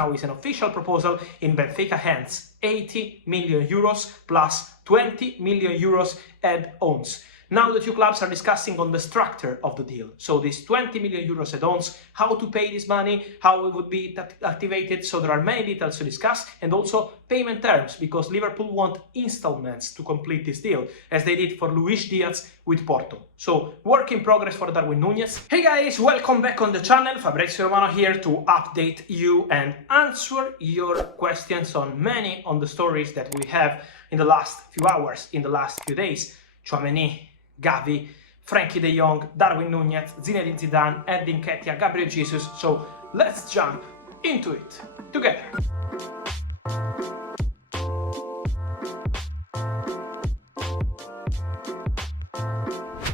now is an official proposal in Benfica hands, 80 million euros plus 20 million euros add-ons. Now the two clubs are discussing on the structure of the deal. So this 20 million euros add-ons, how to pay this money, how it would be activated. So there are many details to discuss, and also payment terms, because Liverpool want installments to complete this deal, as they did for Luis Diaz with Porto. So work in progress for Darwin Nunez. Hey guys, welcome back on the channel. Fabrizio Romano here to update you and answer your questions on many on the stories that we have in the last few hours, in the last few days. Tchouameni, Gavi, Frankie de Jong, Darwin Nunez, Zinedine Zidane, Eddie Nketiah, Gabriel Jesus. So let's jump into it together.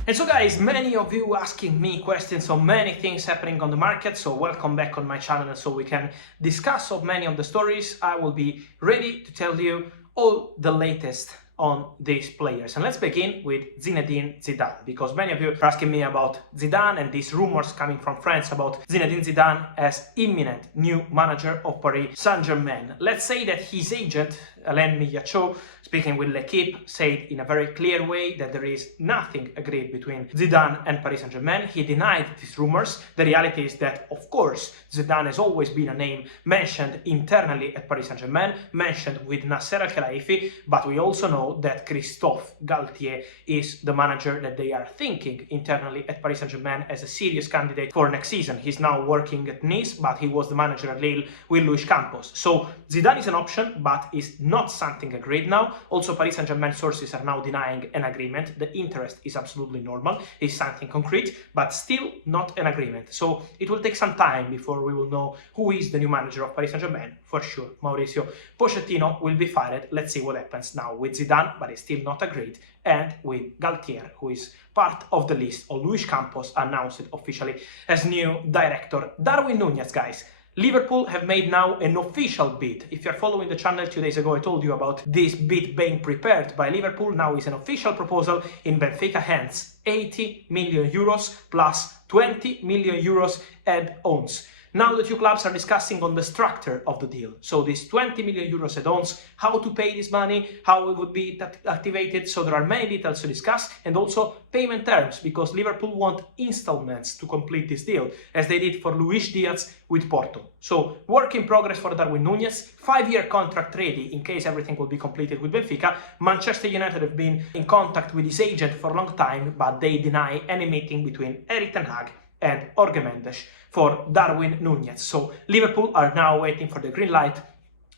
And so guys, many of you asking me questions on many things happening on the market, so welcome back on my channel so we can discuss of many of the stories. I will be ready to tell you all the latest on these players. And let's begin with Zinedine Zidane, because many of you are asking me about Zidane and these rumors coming from France about Zinedine Zidane as imminent new manager of Paris Saint-Germain. Let's say that his agent, Alain Millacho, speaking with L'Equipe, said in a very clear way that there is nothing agreed between Zidane and Paris Saint-Germain. He denied these rumors. The reality is that, of course, Zidane has always been a name mentioned internally at Paris Saint-Germain, mentioned with Nasser Al-Khelaifi, but we also know that Christophe Galtier is the manager that they are thinking internally at Paris Saint-Germain as a serious candidate for next season. He's now working at Nice, but he was the manager at Lille with Luis Campos. So Zidane is an option, but is not something agreed now. Also, Paris Saint-Germain sources are now denying an agreement. The interest is absolutely normal. It's something concrete, but still not an agreement. So it will take some time before we will know who is the new manager of Paris Saint-Germain. For sure, Mauricio Pochettino will be fired. Let's see what happens now with Zidane, but it's still not agreed, and with Galtier, who is part of the list of Luis Campos, announced officially as new director. Darwin Nunez, guys. Liverpool have made now an official bid. If you're following the channel, 2 days ago I told you about this bid being prepared by Liverpool. Now is an official proposal in Benfica hands, 80 million euros plus 20 million euros add-ons. Now the two clubs are discussing on the structure of the deal. So this 20 million euros add-ons, how to pay this money, how it would be activated. So there are many details to discuss, and also payment terms, because Liverpool want installments to complete this deal, as they did for Luis Diaz with Porto. So work in progress for Darwin Nunez, 5-year contract ready in case everything will be completed with Benfica. Manchester United have been in contact with his agent for a long time, but they deny any meeting between Erik ten Hag and Jorge Mendes for Darwin Nunez. So Liverpool are now waiting for the green light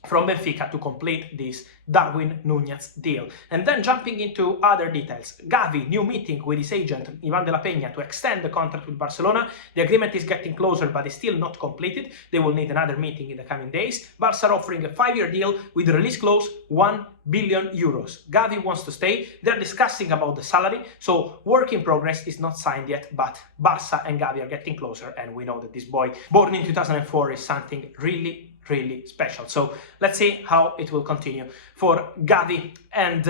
from Benfica to complete this Darwin Nunez deal. And then jumping into other details, Gavi, new meeting with his agent Ivan de la Peña to extend the contract with Barcelona. The agreement is getting closer, but is still not completed. They will need another meeting in the coming days. Barca are offering a 5-year deal with a release clause 1 billion euros. Gavi wants to stay. They're discussing about the salary, so work in progress is not signed yet, but Barca and Gavi are getting closer, and we know that this boy, born in 2004, is something really special. So let's see how it will continue for Gavi and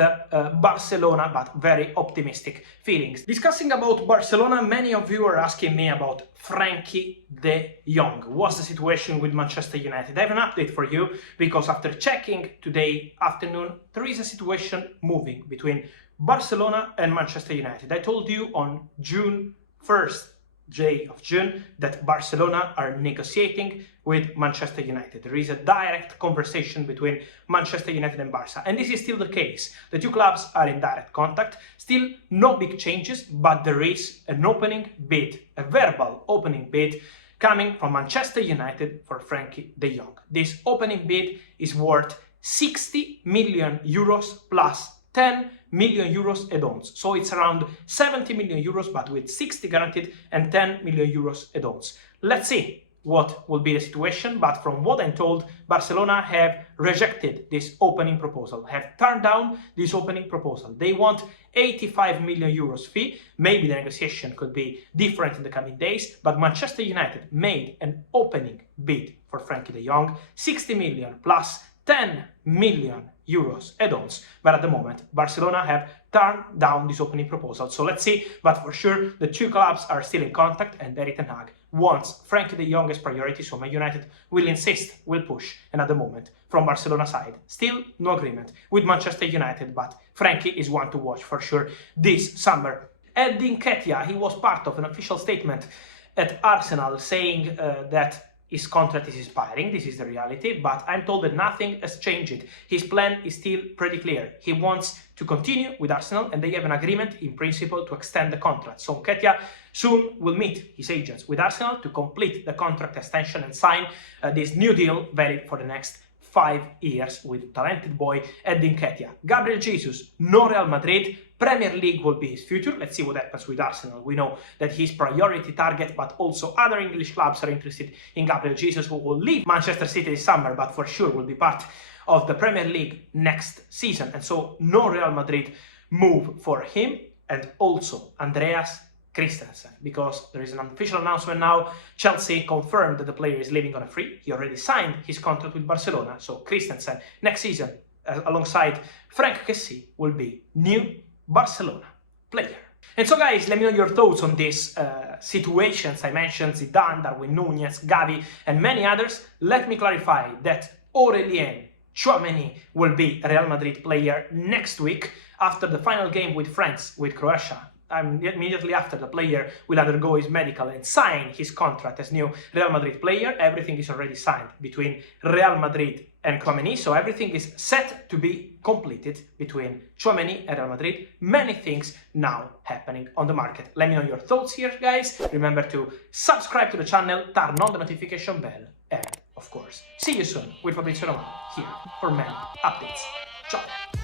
Barcelona, but very optimistic feelings. Discussing about Barcelona, many of you are asking me about Frankie de Jong. What's the situation with Manchester United? I have an update for you, because after checking today afternoon, there is a situation moving between Barcelona and Manchester United. I told you on June 1st, day of June, that Barcelona are negotiating with Manchester United. There is a direct conversation between Manchester United and Barca, and this is still the case. The two clubs are in direct contact. Still no big changes, but there is an opening bid, a verbal opening bid coming from Manchester United for Frankie de Jong. This opening bid is worth 60 million euros plus 10 million euros add-ons. So it's around 70 million euros, but with 60 guaranteed and 10 million euros add-ons. Let's see what will be the situation, but from what I'm told, Barcelona have rejected this opening proposal, have turned down this opening proposal. They want 85 million euros fee. Maybe the negotiation could be different in the coming days, but Manchester United made an opening bid for Frankie de Jong, 60 million plus 10 million euros add-ons, but at the moment Barcelona have turned down this opening proposal, so let's see. But for sure the two clubs are still in contact, and Erik ten Hag wants Frankie de Jong as priority, so Man United will insist, will push, and at the moment from Barcelona side still no agreement with Manchester United, but Frankie is one to watch for sure this summer. Eddie Nketiah, he was part of an official statement at Arsenal saying that his contract is expiring. This is the reality, but I'm told that nothing has changed. His plan is still pretty clear. He wants to continue with Arsenal, and they have an agreement in principle to extend the contract. So Nketiah soon will meet his agents with Arsenal to complete the contract extension and sign this new deal valid for the next 5 years with talented boy Eddie Nketiah. Gabriel Jesus, no Real Madrid. Premier League will be his future. Let's see what happens with Arsenal. We know that he's priority target, but also other English clubs are interested in Gabriel Jesus, who will leave Manchester City this summer, but for sure will be part of the Premier League next season. And so no Real Madrid move for him, and also Andreas Christensen, because there is an official announcement now. Chelsea confirmed that the player is leaving on a free. He already signed his contract with Barcelona, so Christensen next season alongside Frank Kessie will be new Barcelona player. And so guys, let me know your thoughts on these situations. I mentioned Zidane, Darwin, Nunez, Gavi and many others. Let me clarify that Aurelien Tchouameni will be a Real Madrid player next week after the final game with France, with Croatia. Immediately after, the player will undergo his medical and sign his contract as new Real Madrid player. Everything is already signed between Real Madrid and Tchouameni, so everything is set to be completed between Tchouameni and Real Madrid. Many things now happening on the market. Let me know your thoughts here, guys. Remember to subscribe to the channel, turn on the notification bell, and of course, see you soon with Fabrizio Romano here for many updates. Ciao!